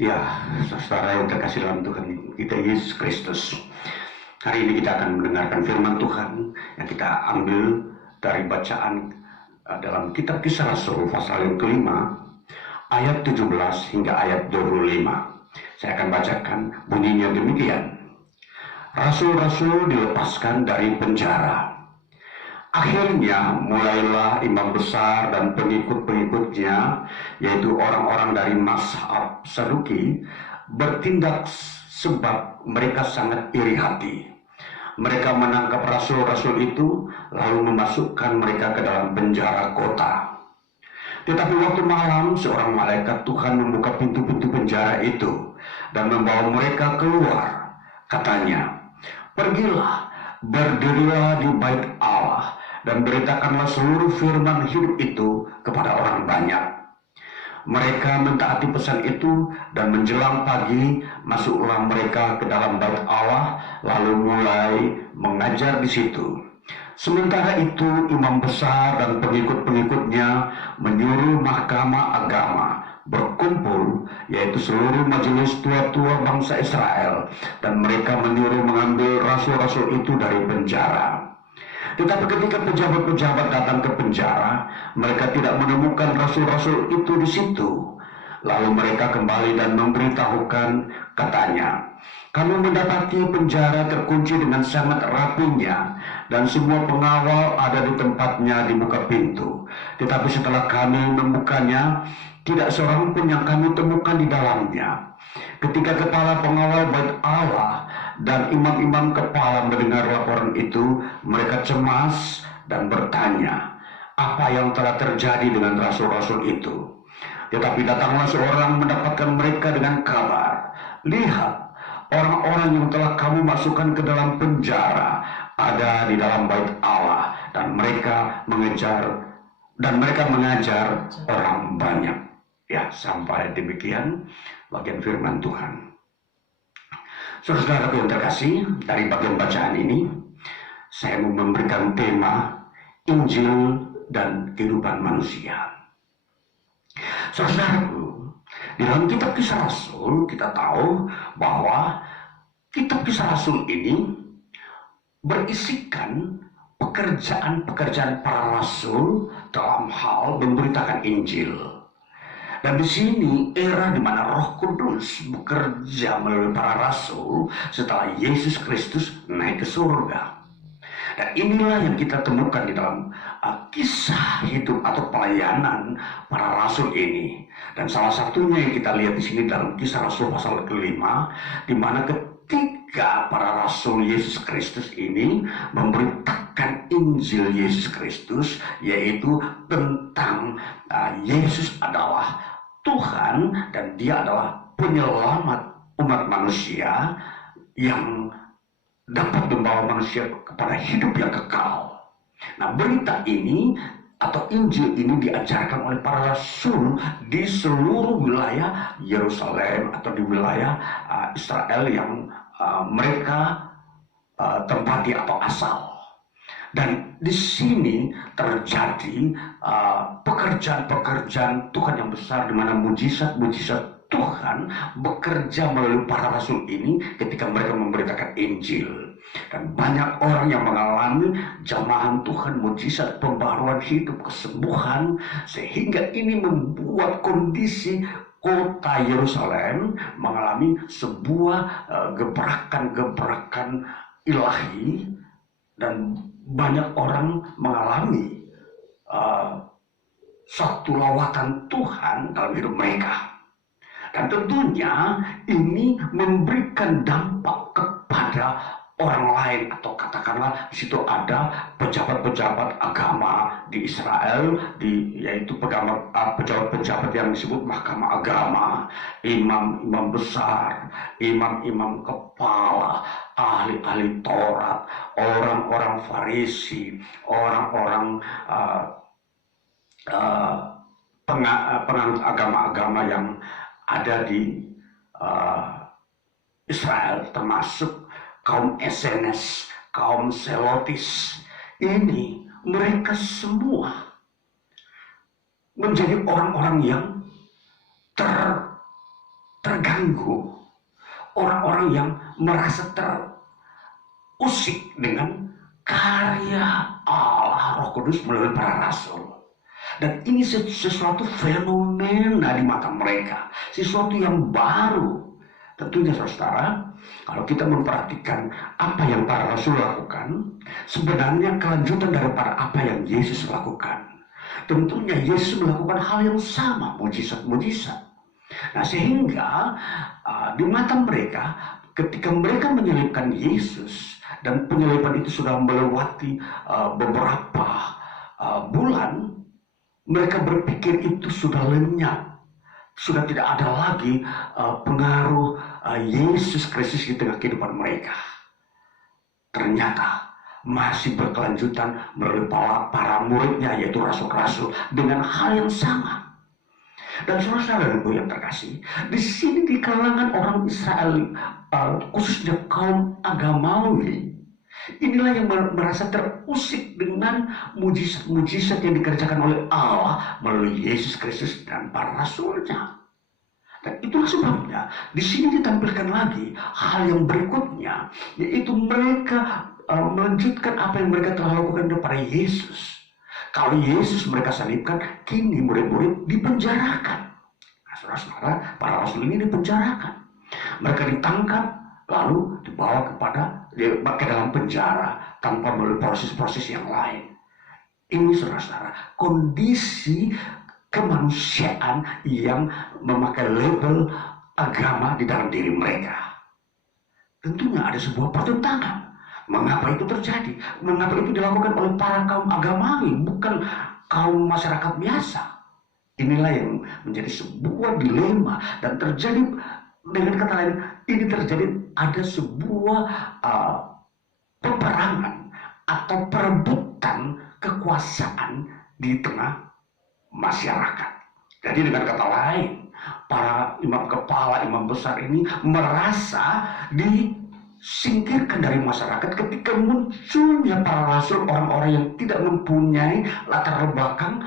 Ya, saudara yang terkasih dalam Tuhan kita Yesus Kristus. Hari ini kita akan mendengarkan firman Tuhan yang kita ambil dari bacaan dalam kitab Kisah Rasul pasal yang kelima, ayat 17 hingga ayat 25. Saya akan bacakan, bunyinya demikian. Rasul-rasul dilepaskan dari penjara. Akhirnya mulailah imam besar dan pengikut-pengikutnya, yaitu orang-orang dari mazhab Saduki, bertindak sebab mereka sangat iri hati. Mereka menangkap rasul-rasul itu lalu memasukkan mereka ke dalam penjara kota. Tetapi waktu malam seorang malaikat Tuhan membuka pintu-pintu penjara itu dan membawa mereka keluar. Katanya, "Pergilah, berdirilah di bait Allah dan beritakanlah seluruh firman hidup itu kepada orang banyak." Mereka mentaati pesan itu dan menjelang pagi masuklah mereka ke dalam bait Allah lalu mulai mengajar di situ. Sementara itu imam besar dan pengikut-pengikutnya menyuruh mahkamah agama berkumpul, yaitu seluruh majelis tua-tua bangsa Israel, dan mereka menyuruh mengambil rasul-rasul itu dari penjara. Tetapi ketika pejabat-pejabat datang ke penjara, mereka tidak menemukan rasul-rasul itu di situ. Lalu mereka kembali dan memberitahukan, katanya, "Kami mendapati penjara terkunci dengan sangat rapinya, dan semua pengawal ada di tempatnya di muka pintu. Tetapi setelah kami membukanya, tidak seorang pun yang kami temukan di dalamnya." Ketika kepala pengawal bait Allah dan imam-imam kepala mendengar laporan itu, mereka cemas dan bertanya, apa yang telah terjadi dengan rasul-rasul itu? Tetapi datanglah seorang mendapatkan mereka dengan kabar, "Lihat, orang-orang yang telah kamu masukkan ke dalam penjara ada di dalam bait Allah, dan mereka mengajar orang banyak." Ya, sampai demikian bagian firman Tuhan. Saudara-saudaraku yang terkasih, dari bagian bacaan ini saya mau memberikan tema Injil dan kehidupan manusia. Saudaraku, di dalam kitab Kisah Rasul kita tahu bahwa kitab Kisah Rasul ini berisikan pekerjaan-pekerjaan para rasul dalam hal memberitakan Injil. Dan di sini era di mana Roh Kudus bekerja melalui para rasul setelah Yesus Kristus naik ke surga. Dan inilah yang kita temukan di dalam kisah hidup atau pelayanan para rasul ini. Dan salah satunya yang kita lihat di sini dalam Kisah Rasul pasal kelima, di mana ketika para rasul Yesus Kristus ini memberitakan Injil Yesus Kristus, yaitu tentang Yesus adalah Tuhan dan Dia adalah penyelamat umat manusia yang dapat membawa manusia kepada hidup yang kekal. Nah, berita ini atau Injil ini diajarkan oleh para rasul di seluruh wilayah Yerusalem atau di wilayah Israel yang mereka tempati atau asal. Dan di sini terjadi pekerjaan-pekerjaan Tuhan yang besar, di mana mujizat-mujizat Tuhan bekerja melalui para rasul ini ketika mereka memberitakan Injil. Dan banyak orang yang mengalami jamahan Tuhan, mujizat, pembaruan hidup, kesembuhan, sehingga ini membuat kondisi kota Yerusalem mengalami sebuah gebrakan-gebrakan ilahi, dan banyak orang mengalami satu lawatan Tuhan dalam hidup mereka. Dan tentunya ini memberikan dampak kepada orang lain, atau katakanlah di situ ada pejabat-pejabat agama di Israel, yaitu pejabat-pejabat yang disebut mahkamah agama, imam-imam besar, imam-imam kepala, ahli-ahli Taurat, orang-orang Farisi, orang-orang penganut agama-agama yang ada di Israel, termasuk kaum Esenes, kaum Selotis. Ini mereka semua menjadi orang-orang yang terganggu, orang-orang yang merasa terusik dengan karya Allah Roh Kudus melalui para rasul. Dan ini sesuatu fenomena di mata mereka, sesuatu yang baru. Tentunya saudara, kalau kita memperhatikan apa yang para rasul lakukan, sebenarnya kelanjutan daripada apa yang Yesus lakukan. Tentunya Yesus melakukan hal yang sama, mujizat-mujizat. Nah, sehingga di mata mereka, ketika mereka menyelipkan Yesus, dan penyelipan itu sudah melewati beberapa bulan, mereka berpikir itu sudah lenyap, sudah tidak ada lagi pengaruh Yesus Kristus di tengah kehidupan mereka. Ternyata masih berkelanjutan melalui para muridnya, yaitu rasul-rasul, dengan hal yang sama. Dan saudara-saudaraku yang terkasih, di sini di kalangan orang Israel, khususnya kaum agamawi, inilah yang merasa terusik dengan mujizat-mujizat yang dikerjakan oleh Allah melalui Yesus Kristus dan para rasulnya. Dan itulah sebabnya di sini ditampilkan lagi hal yang berikutnya, yaitu mereka melanjutkan apa yang mereka telah lakukan kepada Yesus. Kalau Yesus mereka salibkan, kini murid-murid dipenjarakan. Nah, saudara-saudara, para rasul ini dipenjarakan. Mereka ditangkap, lalu dibawa ke dalam penjara tanpa melalui proses-proses yang lain. Ini saudara-saudara, kondisi kemanusiaan yang memakai label agama di dalam diri mereka. Tentunya ada sebuah pertentangan. Mengapa itu terjadi? Mengapa itu dilakukan oleh para kaum agamawi, bukan kaum masyarakat biasa? Inilah yang menjadi sebuah dilema, dan terjadi, dengan kata lain, ini terjadi ada sebuah peperangan atau perebutan kekuasaan di tengah masyarakat. Jadi dengan kata lain, para imam kepala, imam besar ini merasa disingkirkan dari masyarakat ketika munculnya para rasul, orang-orang yang tidak mempunyai latar belakang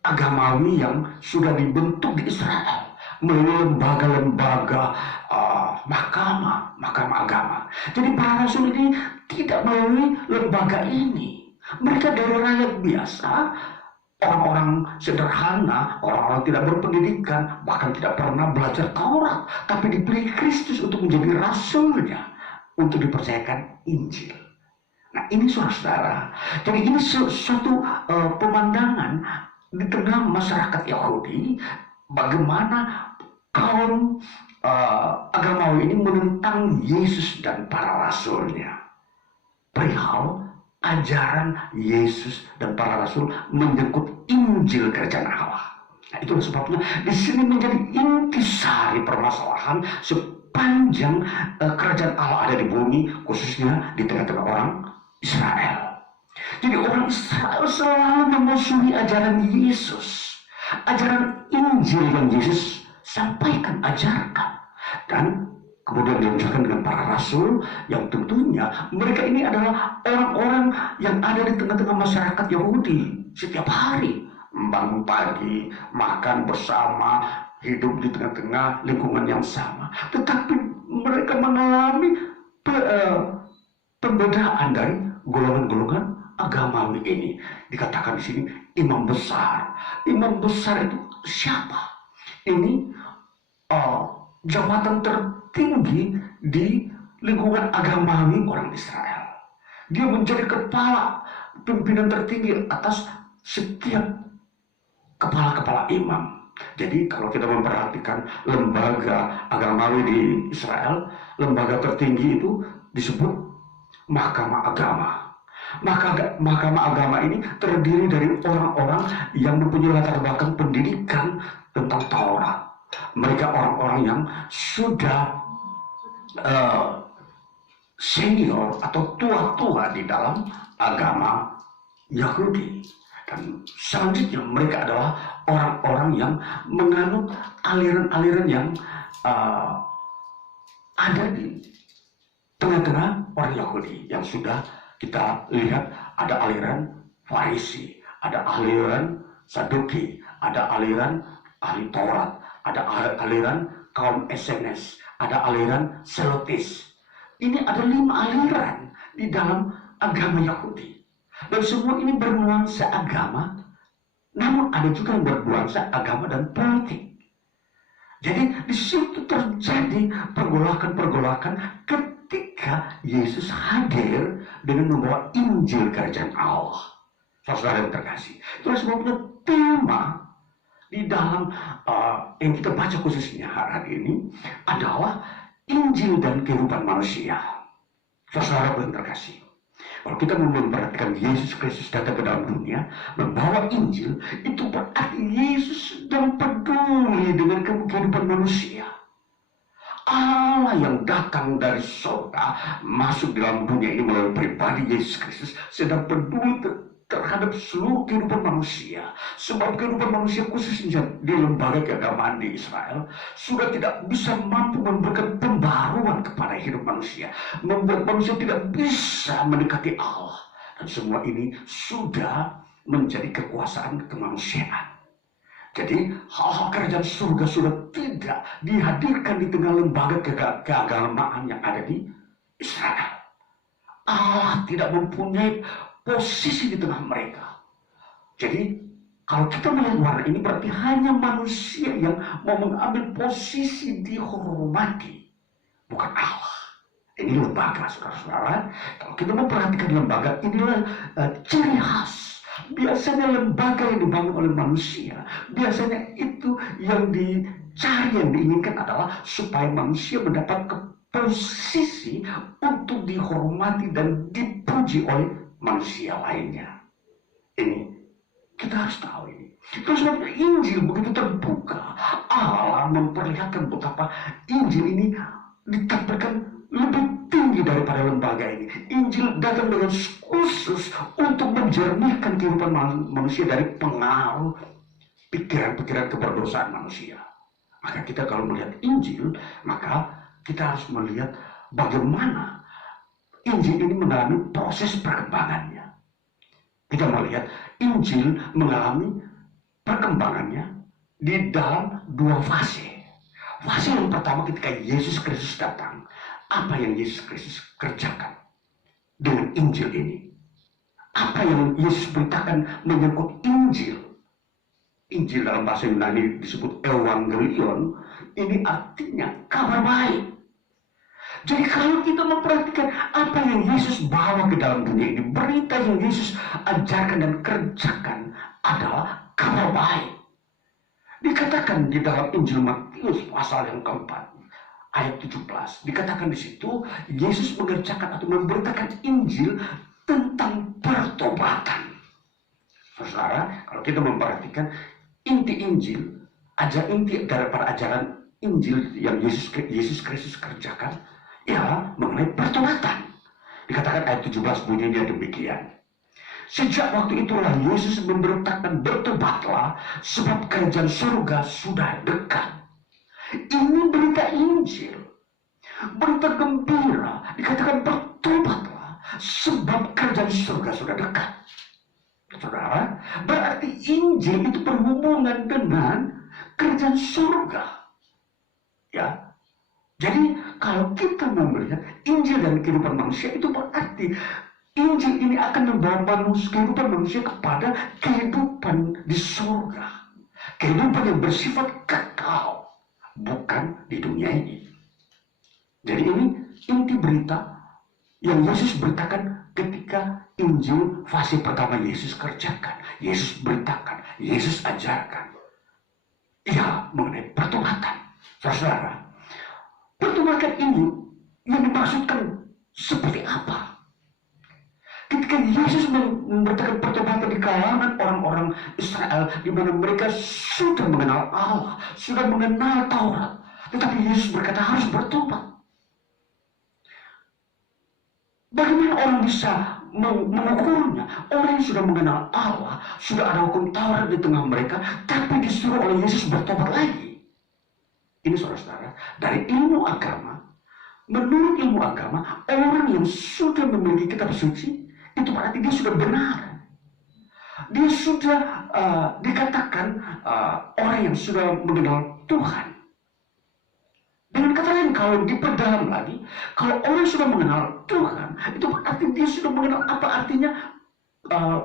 agamawi yang sudah dibentuk di Israel melalui lembaga-lembaga mahkamah agama. Jadi para rasul ini tidak melalui lembaga ini. Mereka dari rakyat biasa, orang-orang sederhana, orang-orang tidak berpendidikan, bahkan tidak pernah belajar Taurat, tapi dipilih Kristus untuk menjadi rasulnya, untuk dipercayakan Injil. Nah, ini saudara. Jadi ini suatu pemandangan di tengah masyarakat Yahudi, bagaimana kaum agamawi ini menentang Yesus dan para rasulnya. Perihal ajaran Yesus dan para rasul menyangkut Injil kerajaan Allah. Nah, itulah sebabnya di sini menjadi intisari permasalahan sepanjang kerajaan Allah ada di bumi, khususnya di tengah-tengah orang Israel. Jadi orang Israel selalu memusuhi ajaran Yesus, ajaran Injil yang Yesus sampaikan, ajarkan, dan kemudian dilanjutkan dengan para rasul yang tentunya mereka ini adalah orang-orang yang ada di tengah-tengah masyarakat Yahudi setiap hari, bangun pagi, makan bersama, hidup di tengah-tengah lingkungan yang sama. Tetapi mereka mengalami pembedaan dari golongan-golongan agamawi ini. Dikatakan di sini imam besar. Imam besar itu siapa? Ini jabatan tertinggi di lingkungan agamawi orang Israel. Dia menjadi kepala, pimpinan tertinggi atas setiap kepala-kepala imam. Jadi kalau kita memperhatikan lembaga agamawi di Israel, lembaga tertinggi itu disebut mahkamah agama. Mahkamah agama ini terdiri dari orang-orang yang mempunyai latar belakang pendidikan tentang Taurat. Mereka orang-orang yang sudah senior atau tua-tua di dalam agama Yahudi. Dan selanjutnya mereka adalah orang-orang yang menganut aliran-aliran yang ada di tengah-tengah orang Yahudi yang sudah kita lihat. Ada aliran Farisi, ada aliran Saduki, ada aliran ahli Taurat, ada aliran kaum SNS, ada aliran Selotis. Ini ada 5 aliran di dalam agama Yahudi. Dan semua ini bernuansa agama, namun ada juga yang bernuansa agama dan politik. Jadi di situ terjadi pergolakan-pergolakan ketika Yesus hadir dengan membawa Injil Kerajaan Allah. Saudara yang terkasih, itulah sebabnya tema di dalam yang kita baca khususnya hari ini adalah Injil dan kehidupan manusia. Saudara yang terkasih, kalau kita memperhatikan Yesus Kristus datang ke dalam dunia membawa Injil, itu berarti Yesus sedang peduli dengan kehidupan manusia. Allah yang datang dari surga masuk dalam dunia ini melalui pribadi Yesus Kristus sedang peduli terhadap seluruh kehidupan manusia. Sebab kehidupan manusia khususnya di lembaga keagamaan di Israel sudah tidak bisa mampu memberikan pembaruan kepada hidup manusia, membuat manusia tidak bisa mendekati Allah. Dan semua ini sudah menjadi kekuasaan kemanusiaan. Jadi hal-hal kerajaan surga sudah tidak dihadirkan di tengah lembaga keagamaan yang ada di Israel. Allah tidak mempunyai posisi di tengah mereka. Jadi kalau kita melihat warna ini berarti hanya manusia yang mau mengambil posisi dihormati, bukan Allah. Ini lembaga, saudara-saudara. Kalau kita memperhatikan lembaga, inilah ciri khas. Biasanya lembaga yang dibangun oleh manusia, biasanya itu yang dicari, yang diinginkan adalah supaya manusia mendapat posisi untuk dihormati dan dipuji oleh manusia lainnya. Ini kita harus tahu ini. Terus Injil begitu terbuka, Allah memperlihatkan betapa Injil ini ditampilkan lebih tinggi daripada lembaga ini. Injil datang dengan khusus untuk menjernihkan kehidupan manusia dari pengaruh pikiran-pikiran keberdosaan manusia. Maka kita kalau melihat Injil, maka kita harus melihat bagaimana Injil ini mengalami proses perkembangannya. Kita melihat Injil mengalami perkembangannya di dalam 2 fase. Fase yang pertama ketika Yesus Kristus datang. Apa yang Yesus Kristus kerjakan dengan Injil ini? Apa yang Yesus beritakan menyangkut Injil? Injil dalam bahasa Yunani disebut Evangelion. Ini artinya kabar baik. Jadi kalau kita memperhatikan apa yang Yesus bawa ke dalam dunia ini, berita yang Yesus ajarkan dan kerjakan adalah kabar baik. Dikatakan di dalam Injil Matius pasal yang keempat, ayat 17, dikatakan di situ Yesus mengerjakan atau memberitakan Injil tentang pertobatan. Saudara, kalau kita memperhatikan inti Injil, inti daripada ajaran Injil yang Yesus Kristus kerjakan, ya mengenai pertobatan. Dikatakan ayat 17 bunyinya demikian. Sejak waktu itulah Yesus memberitakan, bertobatlah sebab kerajaan surga sudah dekat. Ini berita Injil, berita gembira. Dikatakan bertobatlah sebab kerajaan surga sudah dekat. Saudara, berarti Injil itu berhubungan dengan kerajaan surga. Ya, jadi kalau kita mau melihat Injil dan kehidupan manusia, itu berarti Injil ini akan membawa kehidupan manusia kepada kehidupan di surga, kehidupan yang bersifat kekal, bukan di dunia ini. Jadi ini inti berita yang Yesus beritakan ketika Injil fase pertama Yesus kerjakan, Yesus beritakan, Yesus ajarkan. Ya, mengenai pertobatan. Saudara, pertobatan ini yang dimaksudkan seperti apa? Ketika Yesus memberitakan pertobatan di kalangan orang-orang Israel, di mana mereka sudah mengenal Allah, sudah mengenal Taurat, tetapi Yesus berkata harus bertobat. Bagaimana orang bisa mengukurnya? Orang yang sudah mengenal Allah, sudah ada hukum Taurat di tengah mereka, tapi disuruh oleh Yesus bertobat lagi. Ini saudara-saudara, dari ilmu agama, menurut ilmu agama, orang yang sudah memiliki kitab suci, itu berarti dia sudah benar. Dia sudah dikatakan orang yang sudah mengenal Tuhan. Dengan kata lain, kalau diperdalam lagi, kalau orang sudah mengenal Tuhan, itu berarti dia sudah mengenal apa artinya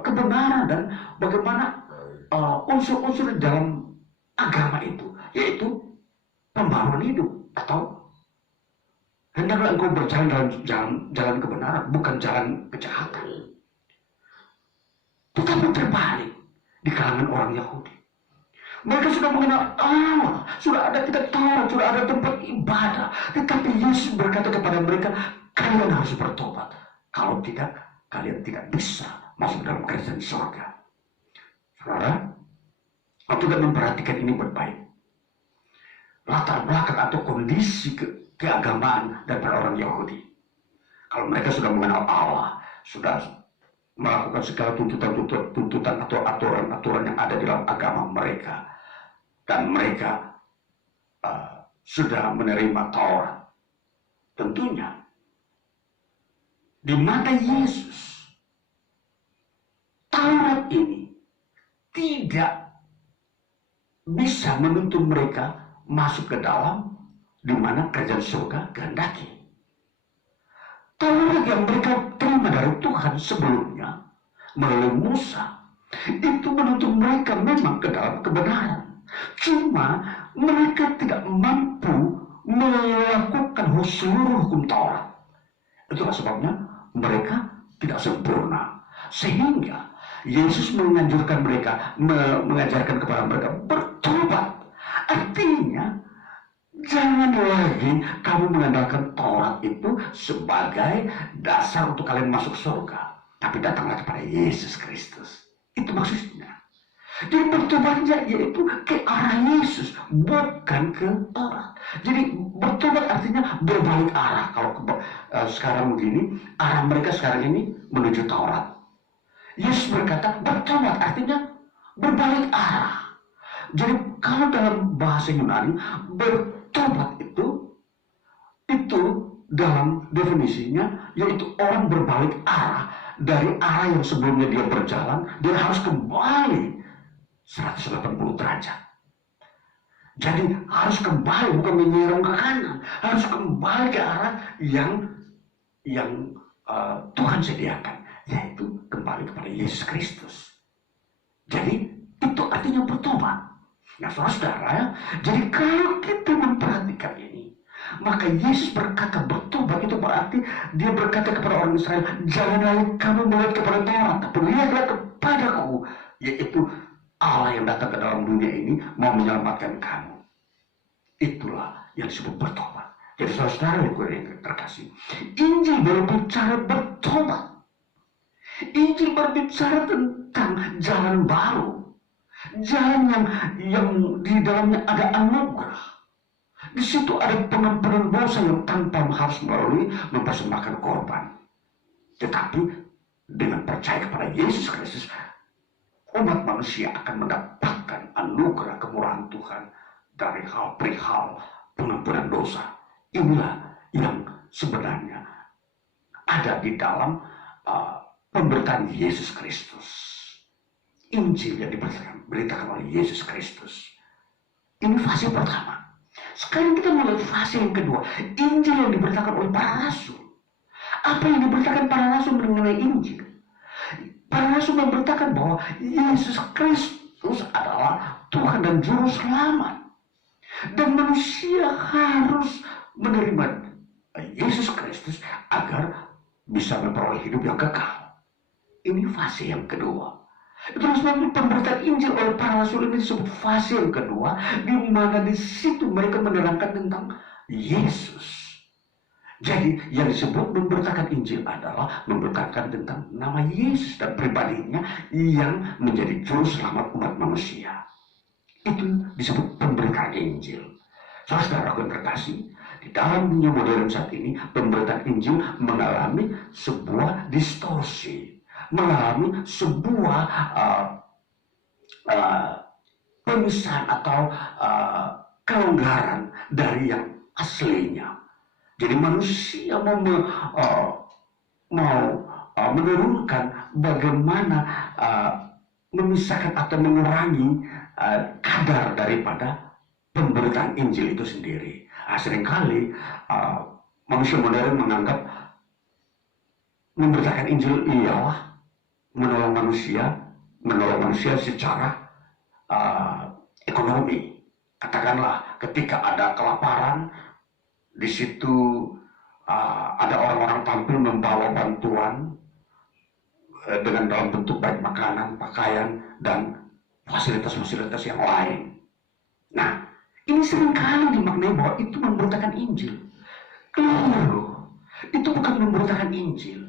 kebenaran dan bagaimana unsur-unsur dalam agama itu, yaitu pembaruan hidup, atau hendaklah engkau berjalan dalam jalan kebenaran, bukan jalan kejahatan. Tetapi terbalik di kalangan orang Yahudi. Mereka sudah mengenal Allah, sudah ada kitab Taurat, sudah ada tempat ibadah. Tetapi Yesus berkata kepada mereka, kalian harus bertobat. Kalau tidak, kalian tidak bisa masuk dalam kerajaan surga. Saudara, kalau tidak memperhatikan ini baik-baik, latar belakang atau kondisi keagamaan daripada orang Yahudi. Kalau mereka sudah mengenal Allah, sudah melakukan segala tuntutan atau aturan-aturan yang ada di dalam agama mereka, dan mereka sudah menerima Taurat, tentunya di mata Yesus Taurat ini tidak bisa menuntun mereka masuk ke dalam di mana kerajaan surga kehendaki. Taurat yang mereka terima dari Tuhan sebelumnya melalui Musa itu menuntun mereka memang ke dalam kebenaran. Cuma mereka tidak mampu melakukan seluruh hukum Taurat. Itulah sebabnya mereka tidak sempurna. Sehingga Yesus menganjurkan mereka, mengajarkan kepada mereka bertobat. Artinya, jangan lagi kamu mengandalkan Taurat itu sebagai dasar untuk kalian masuk surga. Tapi datanglah kepada Yesus Kristus. Itu maksudnya. Jadi bertobatnya yaitu ke arah Yesus, bukan ke Taurat. Jadi bertobat artinya berbalik arah. Kalau sekarang begini, arah mereka sekarang ini menuju Taurat. Yesus berkata bertobat artinya berbalik arah. Jadi kalau dalam bahasa Yunani, bertobat itu dalam definisinya yaitu orang berbalik arah dari arah yang sebelumnya dia berjalan, dia harus kembali 180 derajat. Jadi harus kembali, bukan menyerang ke kanan, harus kembali ke arah yang Tuhan sediakan, yaitu kembali kepada Yesus Kristus. Jadi itu artinya bertobat. Nah, saudara, jadi kalau kita memperhatikan ini, maka Yesus berkata bertobat itu berarti dia berkata kepada orang Israel, janganlah kamu melihat kepada Taurat, tapi lihatlah kepadaku, yaitu Allah yang datang ke dalam dunia ini mau menyelamatkan kamu. Itulah yang disebut bertobat. Jadi saudara yang terkasih, Injil berbicara bertobat. Injil berbicara tentang jalan baru, jalan yang di dalamnya ada anugerah. Di situ ada pengampunan dosa yang tanpa harus melalui mempersembahkan korban. Tetapi dengan percaya kepada Yesus Kristus, umat manusia akan mendapatkan anugerah kemurahan Tuhan dari hal perihal pengampunan dosa. Inilah yang sebenarnya ada di dalam pemberitaan Yesus Kristus. Injil yang diberitakan oleh Yesus Kristus. Ini fase pertama. Sekarang kita mulai fase yang kedua. Injil yang diberitakan oleh para rasul. Apa yang diberitakan para rasul mengenai Injil? Para rasul memberitakan bahwa Yesus Kristus adalah Tuhan dan Juru Selamat. Dan manusia harus menerima Yesus Kristus agar bisa memperoleh hidup yang kekal. Ini fase yang kedua. Itulah sebabnya pemberitaan Injil oleh para rasul ini disebut fase yang kedua, di mana di situ mereka menerangkan tentang Yesus. Jadi yang disebut memberitakan Injil adalah memberitakan tentang nama Yesus dan pribadinya yang menjadi juru selamat umat manusia. Itu disebut pemberitaan Injil. Saudara yang terkasih, di dalam dunia modern saat ini, pemberitaan Injil mengalami sebuah distorsi, mengalami sebuah pemisahan atau kelonggaran dari yang aslinya. Jadi manusia mau menurunkan bagaimana memisahkan atau mengurangi kadar daripada pemberitaan Injil itu sendiri. Seringkali manusia modern menganggap memberitakan Injil ialah menolong manusia secara ekonomi. Katakanlah ketika ada kelaparan, di situ ada orang-orang tampil membawa bantuan dengan dalam bentuk baik makanan, pakaian, dan fasilitas-fasilitas yang lain. Nah, ini seringkali dimaknai bahwa itu memberitakan Injil. Keliru. Itu bukan memberitakan Injil.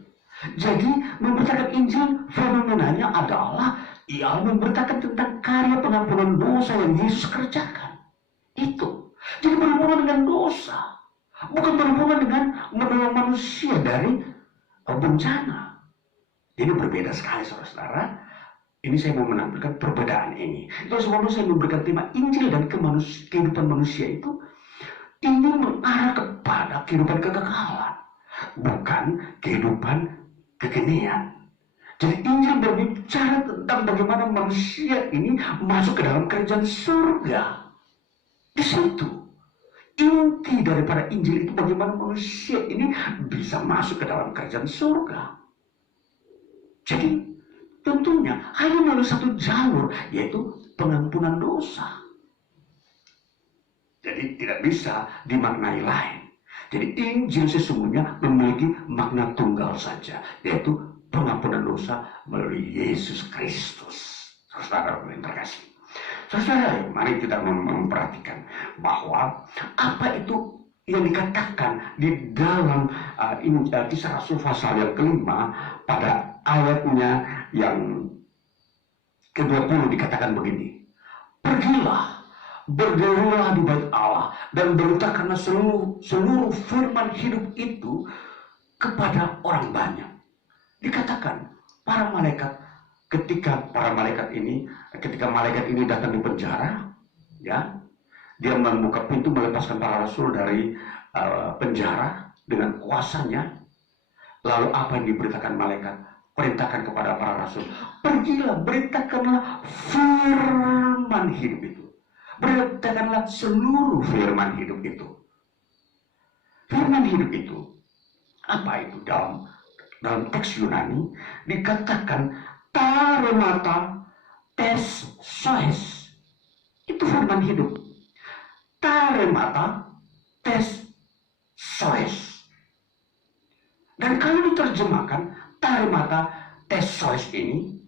Jadi, memberitakan Injil fenomenanya adalah ia memberitakan tentang karya pengampunan dosa yang Yesus kerjakan. Itu. Jadi berhubungan dengan dosa. Bukan berhubungan dengan menolong manusia dari bencana. Ini berbeda sekali, saudara-saudara. Ini saya mau menampilkan perbedaan ini. Itu sebabnya saya memberikan tema Injil dan kehidupan manusia itu. Ini mengarah kepada kehidupan kekekalan, bukan kehidupan kekinian. Jadi Injil berbicara tentang bagaimana manusia ini masuk ke dalam kerajaan surga. Di situ inti daripada Injil itu bagaimana manusia ini bisa masuk ke dalam kerajaan surga. Jadi tentunya hanya melalui satu jalur, yaitu pengampunan dosa. Jadi tidak bisa dimaknai lain. Jadi Injil sesungguhnya memiliki makna tunggal saja, yaitu pengampunan dosa melalui Yesus Kristus. Saudara yang terkasih. Saudara, mari kita memperhatikan bahwa apa itu yang dikatakan di dalam Kisah Rasul pasal yang kelima pada ayatnya yang ke-20 dikatakan begini. Pergilah, berdirilah di bait Allah dan beritakanlah seluruh firman hidup itu kepada orang banyak. Dikatakan para malaikat ketika malaikat ini datang di penjara, ya, dia membuka pintu melepaskan para rasul dari penjara dengan kuasanya. Lalu apa yang diberitakan malaikat? Perintahkan kepada para rasul, pergilah, beritakanlah firman hidup itu. Beritakanlah seluruh firman hidup itu. Firman hidup itu, apa itu? Dalam teks Yunani dikatakan taremata tes soes. Itu firman hidup. Taremata tes soes. Dan kalau diterjemahkan taremata tes soes ini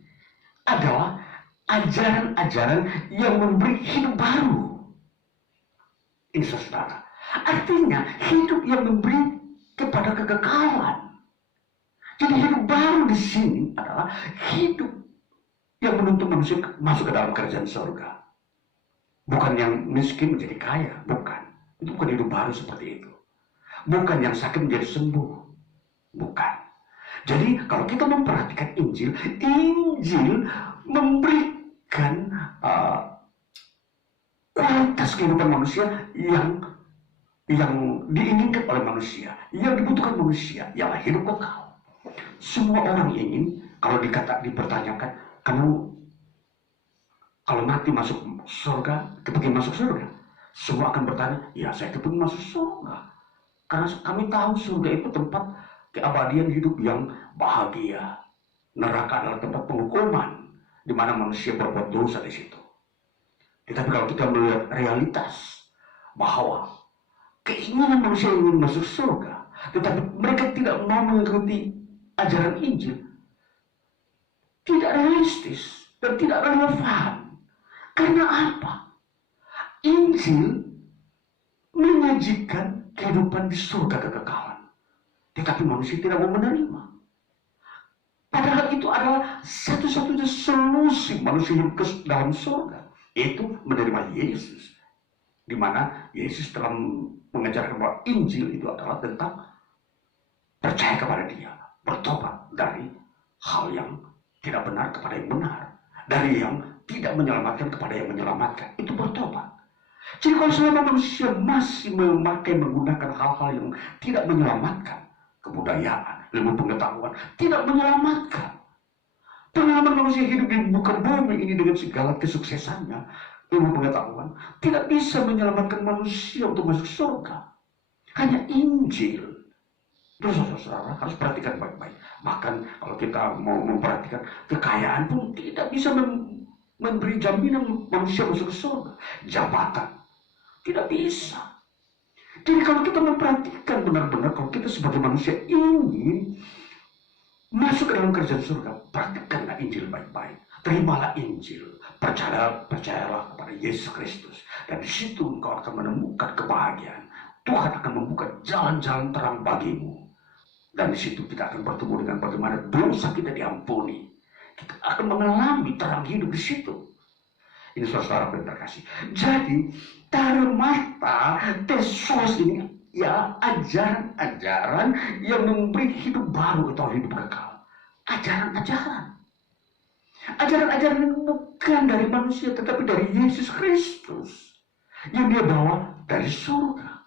adalah ajaran-ajaran yang memberi hidup baru. Ini saudara. Artinya hidup yang memberi kepada kekekalan. Jadi hidup baru di sini adalah hidup yang menuntun manusia masuk ke dalam kerajaan surga. Bukan yang miskin menjadi kaya, bukan. Itu bukan hidup baru seperti itu. Bukan yang sakit menjadi sembuh, bukan. Jadi kalau kita memperhatikan Injil memberikan kualitas kehidupan manusia yang diinginkan oleh manusia, yang dibutuhkan manusia, ialah hidup kekal. Semua orang ingin, kalau dipertanyakan, kamu kalau mati masuk surga, kepingin masuk surga? Semua akan bertanya, ya saya kepingin masuk surga. Karena kami tahu surga itu tempat keabadian hidup yang bahagia. Neraka adalah tempat penghukuman, di mana manusia berbuat dosa di situ. Tetapi kalau kita melihat realitas bahwa keinginan manusia ingin masuk surga, tetapi mereka tidak mau mengikuti ajaran Injil, tidak realistis dan tidak relevan. Karena apa? Injil menyajikan kehidupan di surga kekekalan, tetapi manusia tidak mau menerima. Padahal itu adalah satu-satunya solusi manusia hidup ke dalam surga, yaitu menerima Yesus. Di mana Yesus telah mengajarkan bahwa Injil itu adalah tentang percaya kepada Dia, bertobat dari hal yang tidak benar kepada yang benar, dari yang tidak menyelamatkan kepada yang menyelamatkan. Itu bertobat. Jadi kalau selama manusia masih menggunakan hal-hal yang tidak menyelamatkan, kebudayaan, ilmu pengetahuan, tidak menyelamatkan, Pengalaman manusia hidup di muka bumi ini dengan segala kesuksesannya, ilmu pengetahuan, tidak bisa menyelamatkan manusia untuk masuk surga. Hanya Injil. Terus saudara harus perhatikan baik-baik. Bahkan kalau kita mau memperhatikan kekayaan pun tidak bisa memberi jaminan manusia masuk ke surga. Jabatan tidak bisa. Jadi kalau kita memperhatikan benar-benar, kalau kita sebagai manusia ingin masuk ke dalam kerjaan surga, praktikkanlah Injil baik-baik. Terimalah Injil, percayalah kepada Yesus Kristus, dan di situ engkau akan menemukan kebahagiaan. Tuhan akan membuka jalan-jalan terang bagimu, dan di situ kita akan bertemu dengan bagaimana dosa kita diampuni. Kita akan mengalami terang hidup di situ. Ini saudara yang terkasih. Jadi Taramata Tesos ini ya ajaran-ajaran yang memberi hidup baru atau hidup kekal. Ajaran-ajaran. Ajaran-ajaran yang bukan dari manusia tetapi dari Yesus Kristus yang dia bawa dari surga.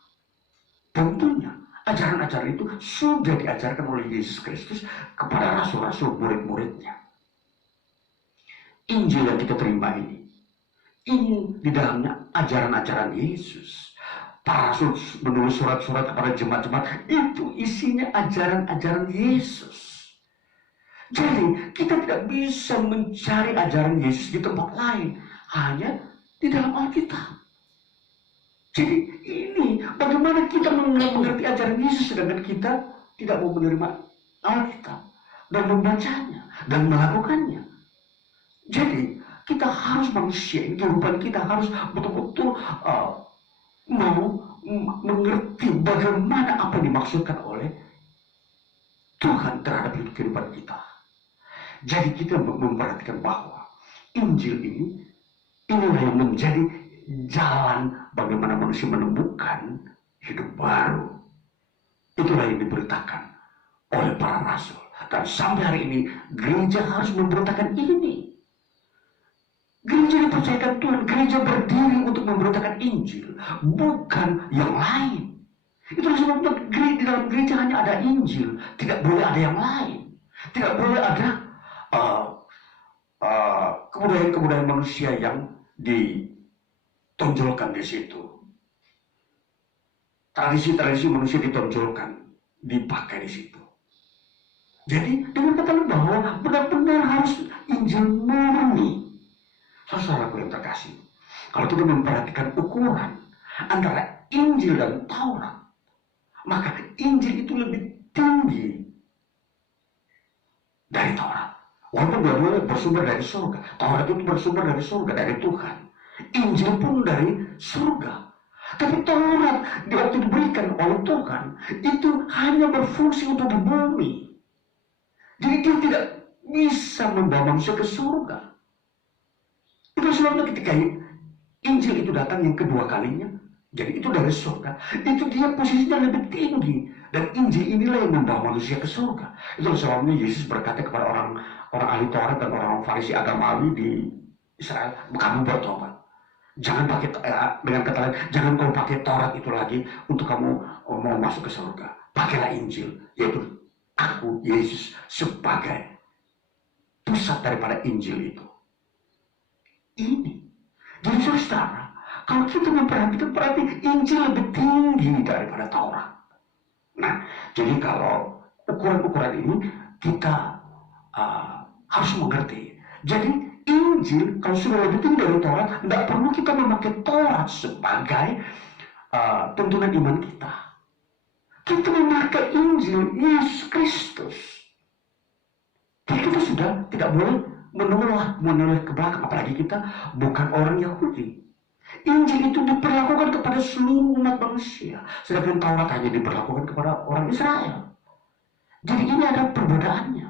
Tentunya ajaran-ajaran itu sudah diajarkan oleh Yesus Kristus kepada rasul-rasul murid-muridnya. Injil yang kita terima ini di dalamnya ajaran-ajaran Yesus. Para rasul menulis surat-surat kepada jemaat-jemaat, itu isinya ajaran-ajaran Yesus. Jadi kita tidak bisa mencari ajaran Yesus di tempat lain, hanya di dalam Alkitab. Jadi ini bagaimana kita mengerti ajaran Yesus sedangkan kita tidak mau menerima Alkitab dan membacanya dan melakukannya. Jadi kita harus manusia, kehidupan kita harus betul-betul mau mengerti bagaimana apa yang dimaksudkan oleh Tuhan terhadap kehidupan kita. Jadi kita memperhatikan bahwa Injil inilah yang menjadi jalan bagaimana manusia menemukan hidup baru. Itulah yang diberitakan oleh para rasul. Dan sampai hari ini gereja harus memberitakan ini. Gereja dipercayakan Tuhan, gereja berdiri untuk memberitakan Injil, bukan yang lain. Itulah sebabnya di dalam gereja hanya ada Injil, tidak boleh ada yang lain. Tidak boleh ada kebudayaan-kebudayaan manusia yang ditonjolkan di situ. Tradisi-tradisi manusia ditonjolkan, dipakai di situ. Jadi dengan kata lain bahwa benar-benar harus Injil murni. Saudaraku yang terkasih, kalau kita memperhatikan ukuran antara Injil dan Taurat, maka Injil itu lebih tinggi dari Taurat. Walaupun dua-duanya bersumber dari surga. Taurat itu bersumber dari surga, dari Tuhan. Injil pun dari surga. Tapi Taurat di waktu diberikan oleh Tuhan itu hanya berfungsi untuk di bumi. Jadi dia tidak bisa membawa manusia ke surga. Itu sebabnya ketika Injil itu datang yang kedua kalinya, jadi itu dari surga, itu dia posisinya lebih tinggi. Dan Injil inilah yang membawa manusia ke surga. Itu sebabnya Yesus berkata kepada orang ahli Taurat dan orang Farisi agamawi di Israel, kamu bertobat. Jangan pakai dengan kata lain, jangan kau pakai Taurat itu lagi untuk kamu mau masuk ke surga. Pakailah Injil, yaitu aku Yesus sebagai pusat daripada Injil itu. Ini. Jadi saudara, kalau kita memperhatikan Injil lebih tinggi daripada Taurat. Nah, jadi kalau ukuran-ukuran ini kita harus mengerti. Jadi Injil kalau sudah lebih tinggi dari Taurat, tidak perlu kita memakai Taurat sebagai tuntunan iman kita. Kita memakai Injil Yesus Kristus. Jadi kita sudah tidak boleh menoleh ke belakang, apalagi kita bukan orang Yahudi. Injil itu diperlakukan kepada seluruh umat manusia, sedangkan Taurat hanya diperlakukan kepada orang Israel. Jadi ini ada perbedaannya.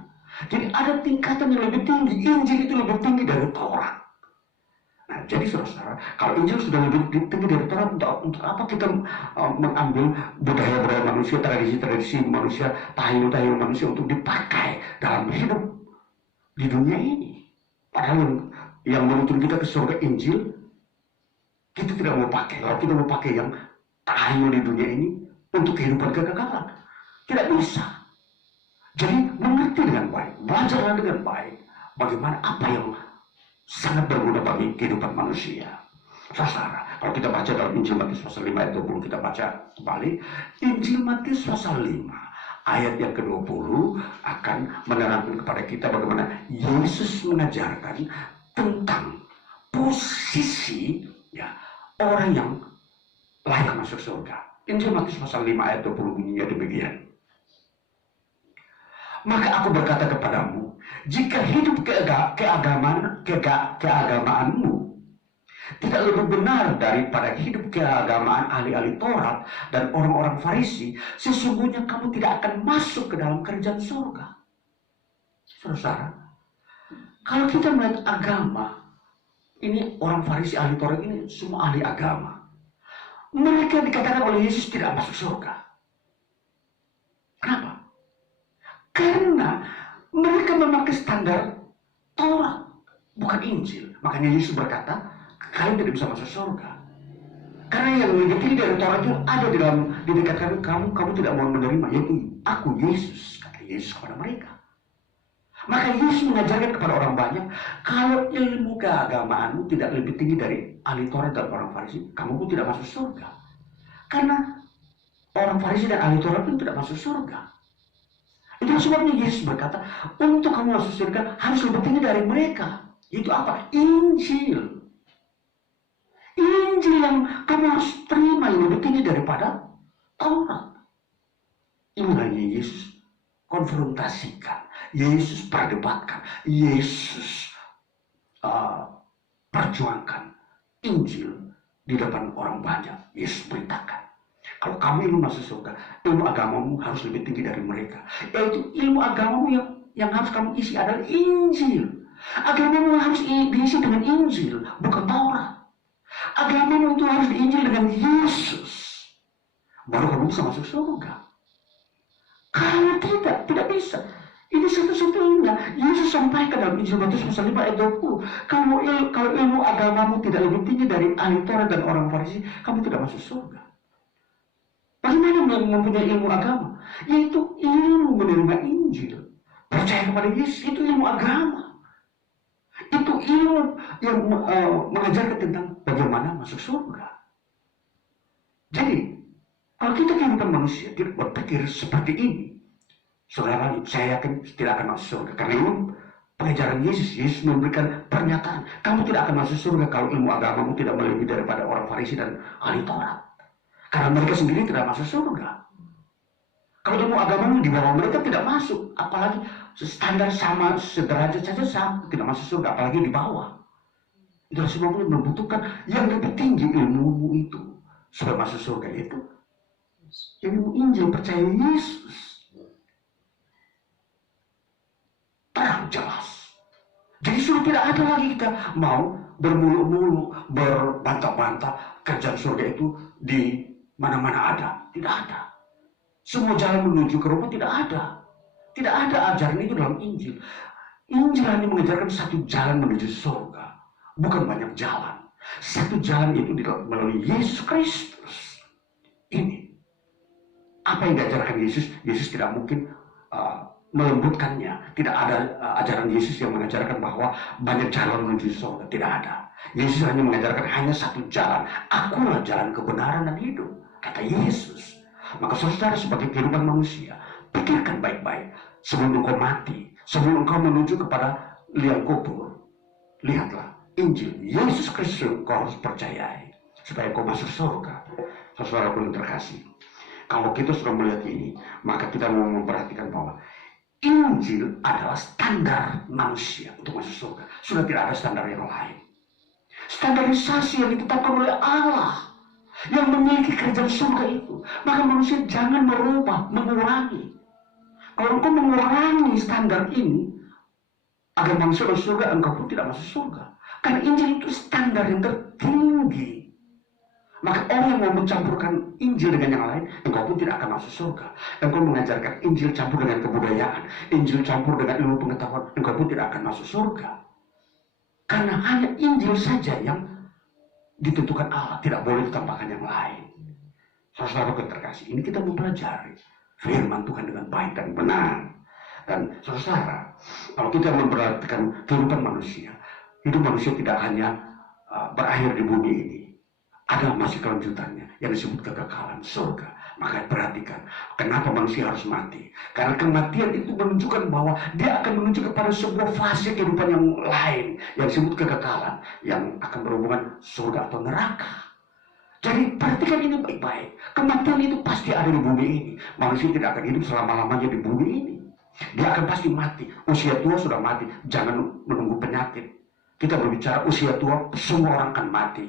Jadi ada tingkatan yang lebih tinggi. Injil itu lebih tinggi dari Taurat. Nah, jadi saudara, kalau Injil sudah lebih tinggi dari Taurat, untuk apa kita mengambil budaya-budaya manusia, tradisi-tradisi manusia, tahayul-tahayul manusia untuk dipakai dalam hidup di dunia ini? Padahal yang menuntun kita ke surga Injil, kita tidak mau pakai. Kalau kita mau pakai yang tahayul di dunia ini untuk kehidupan kekekalan, tidak bisa. Jadi mengerti dengan baik, belajarlah dengan baik bagaimana apa yang sangat berguna bagi kehidupan manusia. Saudara, kalau kita baca dalam Injil Matius pasal 5 ayat 20, kita baca kembali Injil Matius pasal 5 ayat yang ke-20 akan menerangkan kepada kita bagaimana Yesus mengajarkan tentang posisi ya orang yang layak masuk surga. Injil Matius pasal 5 ayat 20 bunyinya demikian. Maka aku berkata kepadamu, jika hidup keagamaanmu tidak lebih benar daripada hidup keagamaan ahli-ahli Taurat dan orang-orang Farisi, sesungguhnya kamu tidak akan masuk ke dalam kerajaan surga. Saudara, kalau kita melihat agama, ini orang Farisi, ahli Taurat ini semua ahli agama. Mereka dikatakan oleh Yesus tidak masuk surga. Kenapa? Karena mereka memakai standar Taurat, bukan Injil. Makanya Yesus berkata, kalian tidak bisa masuk surga. Karena yang lebih tinggi dari Taurat itu ada di dalam di dekat kamu tidak mau menerima, yaitu aku Yesus, kata Yesus kepada mereka. Maka Yesus mengajarkan kepada orang banyak, kalau ilmu keagamaanmu tidak lebih tinggi dari ahli Taurat dan orang Farisi, kamu pun tidak masuk surga. Karena orang Farisi dan ahli Taurat pun tidak masuk surga. Itu sebabnya Yesus berkata, untuk kamu masuk surga harus lebih tinggi dari mereka. Itu apa? Injil. Injil yang kamu harus terima yang lebih tinggi daripada Taurat. Inilah yang Yesus konfrontasikan, Yesus perdebatkan, Yesus perjuangkan Injil di depan orang banyak. Yesus beritakan, kalau kamu ingin masuk surga, ilmu agamamu harus lebih tinggi dari mereka. Yaitu ilmu agamamu yang harus kamu isi adalah Injil. Agamamu harus diisi dengan Injil, bukan Taurat. Agamamu itu harus diinjil dengan Yesus. Baru kamu bisa masuk surga. Kalau tidak bisa. Ini satu-satunya Yesus sampaikan dalam Injil Matius pasal 5 ayat 20. Kalau ilmu agamamu tidak lebih tinggi dari ahli Taurat dan orang Farisi, kamu tidak masuk surga. Bagaimana mempunyai ilmu agama? Yaitu ilmu menerima Injil. Percaya kepada Yesus, itu ilmu agama. Itu ilmu yang mengajarkan tentang bagaimana masuk surga. Jadi, kalau kita kehidupan manusia tidak berpikir seperti ini, saudara, saya yakin tidak akan masuk surga. Karena itu pengajaran Yesus. Yesus memberikan pernyataan, kamu tidak akan masuk surga kalau ilmu agamamu tidak melebihi daripada orang Farisi dan ahli Taurat. Karena mereka sendiri tidak masuk surga. Kalau ilmu agamamu di bawah mereka tidak masuk, apalagi standar sama sederajat saja sama, tidak masuk surga, apalagi di bawah. Itulah sebabnya membutuhkan yang lebih tinggi ilmumu itu supaya masuk surga itu ilmu Injil, percaya Yesus. Terang jelas. Jadi sudah tidak ada lagi kita mau bermuluk-muluk, berbantah-bantah kerjaan surga itu di mana-mana ada. Tidak ada. Semua jalan menuju ke Roma tidak ada. Tidak ada ajaran itu dalam Injil. Injil hanya mengajarkan satu jalan menuju surga. Bukan banyak jalan. Satu jalan itu melalui Yesus Kristus. Ini. Apa yang diajarkan Yesus? Yesus tidak mungkin melembutkannya. Tidak ada ajaran Yesus yang mengajarkan bahwa banyak jalan menuju surga. Tidak ada. Yesus hanya mengajarkan hanya satu jalan. Akulah jalan kebenaran dan hidup. Kata Yesus. Maka saudara sebagai kehidupan manusia, pikirkan baik-baik sebelum engkau mati, sebelum engkau menuju kepada liang kubur. Lihatlah Injil Yesus Kristus engkau harus percayai supaya engkau masuk surga. Saudara yang terkasih, kalau kita sudah melihat ini, maka kita mau memperhatikan bahwa Injil adalah standar manusia untuk masuk surga. Sudah tidak ada standar yang lain. Standarisasi yang ditetapkan oleh Allah yang memiliki kerjaan surga itu. Maka manusia jangan merubah, mengurangi. Kalau engkau mengurangi standar ini agar manusia masuk surga, engkau pun tidak masuk surga. Karena Injil itu standar yang tertinggi. Maka orang yang mau mencampurkan Injil dengan yang lain, engkau pun tidak akan masuk surga. Engkau mengajarkan Injil campur dengan kebudayaan, Injil campur dengan ilmu pengetahuan, engkau pun tidak akan masuk surga. Karena hanya Injil saja yang ditentukan Allah, tidak boleh ditambahkan yang lain. Saudara terkasih, ini kita mempelajari firman Tuhan dengan baik dan benar. Dan saudara, kalau kita memperhatikan kehidupan manusia, hidup manusia tidak hanya berakhir di bumi ini. Ada masih kelanjutannya yang disebut kekekalan surga. Maka perhatikan, kenapa manusia harus mati? Karena kematian itu menunjukkan bahwa dia akan menuju kepada sebuah fase kehidupan yang lain, yang disebut kekekalan, yang akan berhubungan surga atau neraka. Jadi perhatikan ini baik-baik. Kematian itu pasti ada di bumi ini. Manusia tidak akan hidup selama-lamanya di bumi ini. Dia akan pasti mati. Usia tua sudah mati. Jangan menunggu penyakit. Kita berbicara usia tua, semua orang akan mati.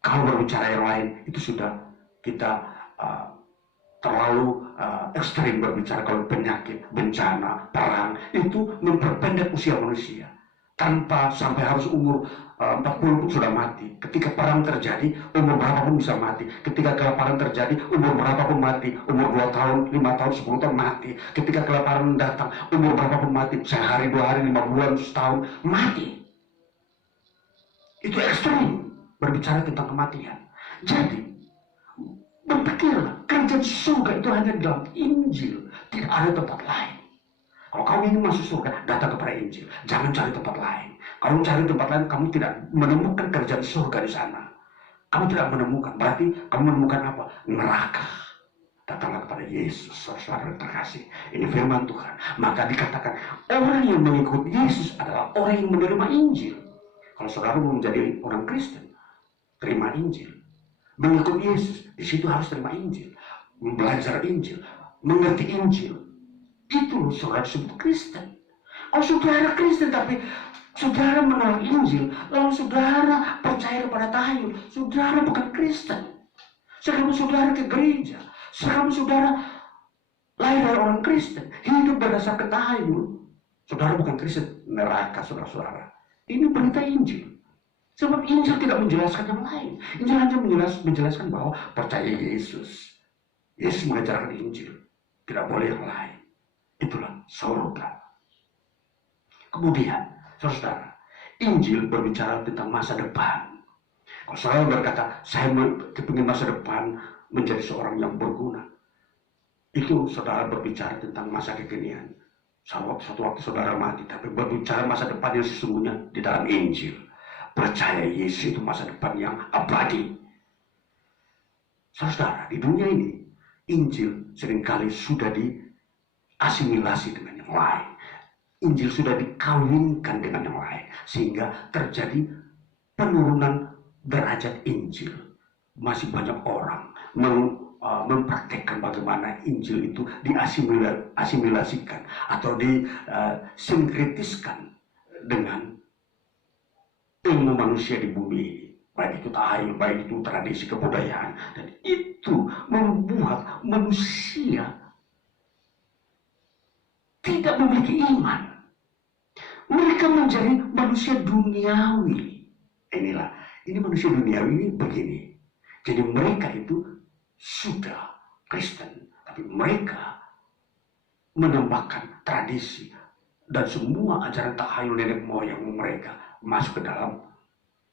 Kalau berbicara yang lain, itu sudah kita terlalu ekstrim berbicara. Kalau penyakit, bencana, perang, itu memperpendek usia manusia. Tanpa sampai harus umur 40 pun sudah mati. Ketika perang terjadi, umur berapapun bisa mati. Ketika kelaparan terjadi, umur berapapun mati. Umur 2 tahun, 5 tahun, 10 tahun mati. Ketika kelaparan datang, umur berapapun mati. Sehari, 2 hari, 5 bulan, setahun, mati. Itu ekstrim berbicara tentang kematian. Jadi, berpikirlah, kerajaan surga itu hanya dalam Injil. Tidak ada tempat lain. Kalau kamu ingin masuk surga, datang kepada Injil. Jangan cari tempat lain. Kalau cari tempat lain, kamu tidak menemukan kerajaan surga di sana. Kamu tidak menemukan. Berarti kamu menemukan apa? Neraka. Datanglah kepada Yesus, saudara terkasih. Ini firman Tuhan. Maka dikatakan, orang yang mengikut Yesus adalah orang yang menerima Injil. Kalau saudara mau menjadi orang Kristen, terima Injil. Mengikut Yesus, di situ harus terima Injil. Belajar Injil, mengerti Injil. Itu loh saudara disebut Kristen. Kalau saudara Kristen tapi saudara menolak Injil, lalu saudara percaya kepada tahayul, saudara bukan Kristen. Sekarang saudara ke gereja, sekarang saudara lahir dari orang Kristen, hidup berdasarkan tahayul, saudara bukan Kristen. Neraka saudara-saudara. Ini berita Injil. Sebab Injil tidak menjelaskan yang lain. Injil hanya menjelaskan bahwa percaya Yesus. Yesus mengajarkan Injil. Tidak boleh yang lain. Itulah surga. Kemudian, saudara, Injil berbicara tentang masa depan. Kalau saudara berkata, saya ingin masa depan menjadi seorang yang berguna. Itu saudara berbicara tentang masa kekinian. Suatu waktu saudara mati, tapi berbicara masa depan yang sesungguhnya di dalam Injil. Percaya Yesus itu masa depan yang abadi. Saudara, di dunia ini, Injil seringkali sudah diasimilasi dengan yang lain. Injil sudah dikawinkan dengan yang lain. Sehingga terjadi penurunan derajat Injil. Masih banyak orang mempraktekkan bagaimana Injil itu diasimilasikan atau disinkretiskan dengan ilmu manusia di bumi ini, baik itu tahayul, baik itu tradisi kebudayaan, dan itu membuat manusia tidak memiliki iman. Mereka menjadi manusia duniawi. Ini manusia duniawi ini begini. Jadi mereka itu sudah Kristen, tapi mereka menambahkan tradisi dan semua ajaran tahayul nenek moyang mereka masuk ke dalam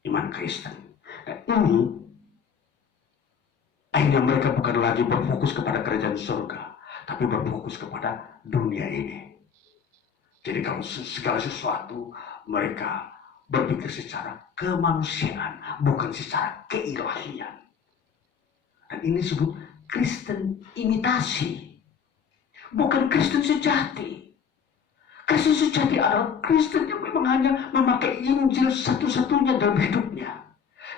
iman Kristen. Dan ini akhirnya mereka bukan lagi berfokus kepada kerajaan surga, tapi berfokus kepada dunia ini. Jadi kalau segala sesuatu mereka berpikir secara kemanusiaan, bukan secara keilahian. Dan ini disebut Kristen imitasi, bukan Kristen sejati. Kristen sejati adalah Kristen yang memang hanya memakai Injil satu-satunya dalam hidupnya.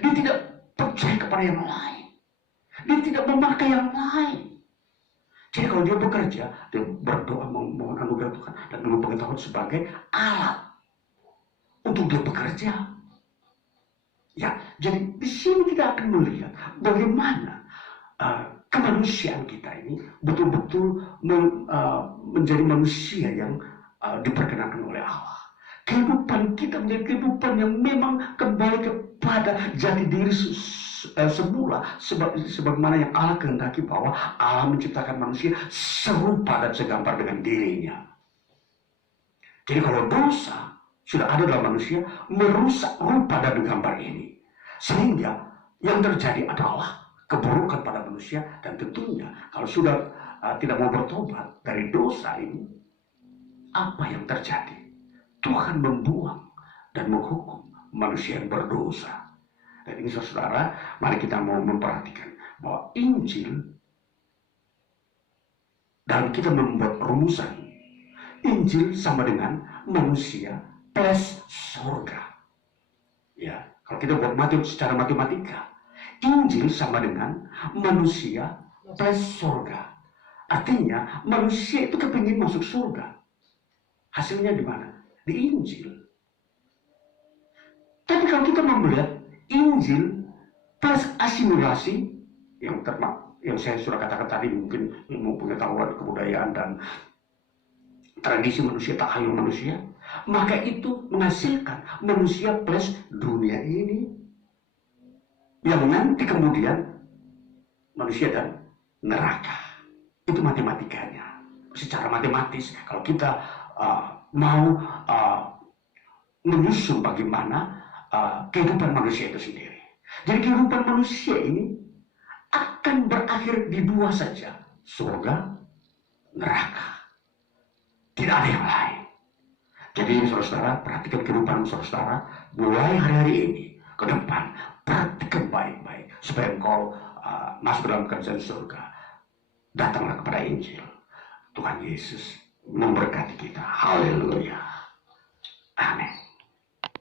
Dia tidak percaya kepada yang lain. Dia tidak memakai yang lain. Jadi kalau dia bekerja, dia berdoa memohon anugerah Tuhan dan ilmu pengetahuan sebagai alat untuk dia bekerja. Ya, jadi di sini kita akan melihat bagaimana kemanusiaan kita ini betul-betul menjadi manusia yang diperkenankan oleh Allah. Kehidupan kita menjadi kehidupan yang memang kembali kepada jati diri semula, sebagaimana yang Allah kehendaki, bahwa Allah menciptakan manusia serupa dan segambar dengan dirinya. Jadi kalau dosa sudah ada dalam manusia, merusak rupa dan gambar ini, sehingga yang terjadi adalah keburukan pada manusia. Dan tentunya kalau sudah tidak mau bertobat dari dosa ini, apa yang terjadi? Tuhan membuang dan menghukum manusia yang berdosa. Dan ini saudara, mari kita mau memperhatikan bahwa Injil, dalam kita membuat rumusan, Injil sama dengan manusia plus surga. Ya, kalau kita buat secara matematika, Injil sama dengan manusia plus surga. Artinya manusia itu kepingin masuk surga. Hasilnya di mana? Di Injil. Tapi kalau kita mau melihat Injil plus asimilasi yang saya sudah katakan tadi, mungkin ilmu pengetahuan, kebudayaan, dan tradisi manusia, takhayul manusia, maka itu menghasilkan manusia plus dunia ini, yang nanti kemudian manusia dan neraka. Itu matematikanya. Secara matematis, kalau kita mau menyusun bagaimana kehidupan manusia itu sendiri. Jadi kehidupan manusia ini akan berakhir di dua saja, surga, neraka. Tidak ada yang lain. Jadi saudara, perhatikan kehidupan saudara mulai hari-hari ini ke depan. Perhatikan baik-baik supaya engkau masuk dalam kerajaan surga. Datanglah kepada Injil. Tuhan Yesus memberkati kita. Haleluya. Amin.